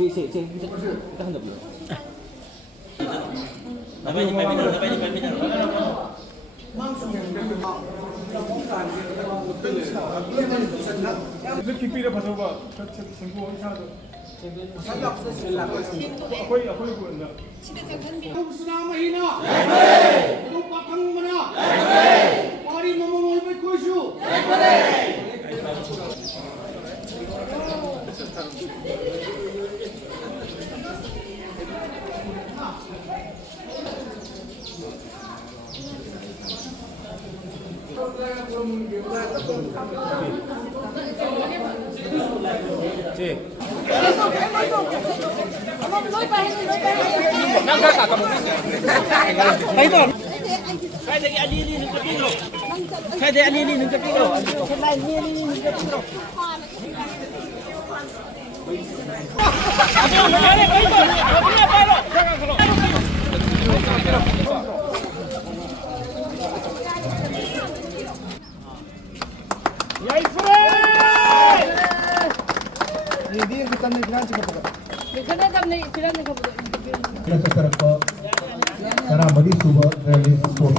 kita handap dulu. 깊이를 봐줘봐. 전부 이상하다. 아코이 보인다. mahina. Ano pakang mana? Pari mamamol pa koisyu. Karena bagi sebuah rally sport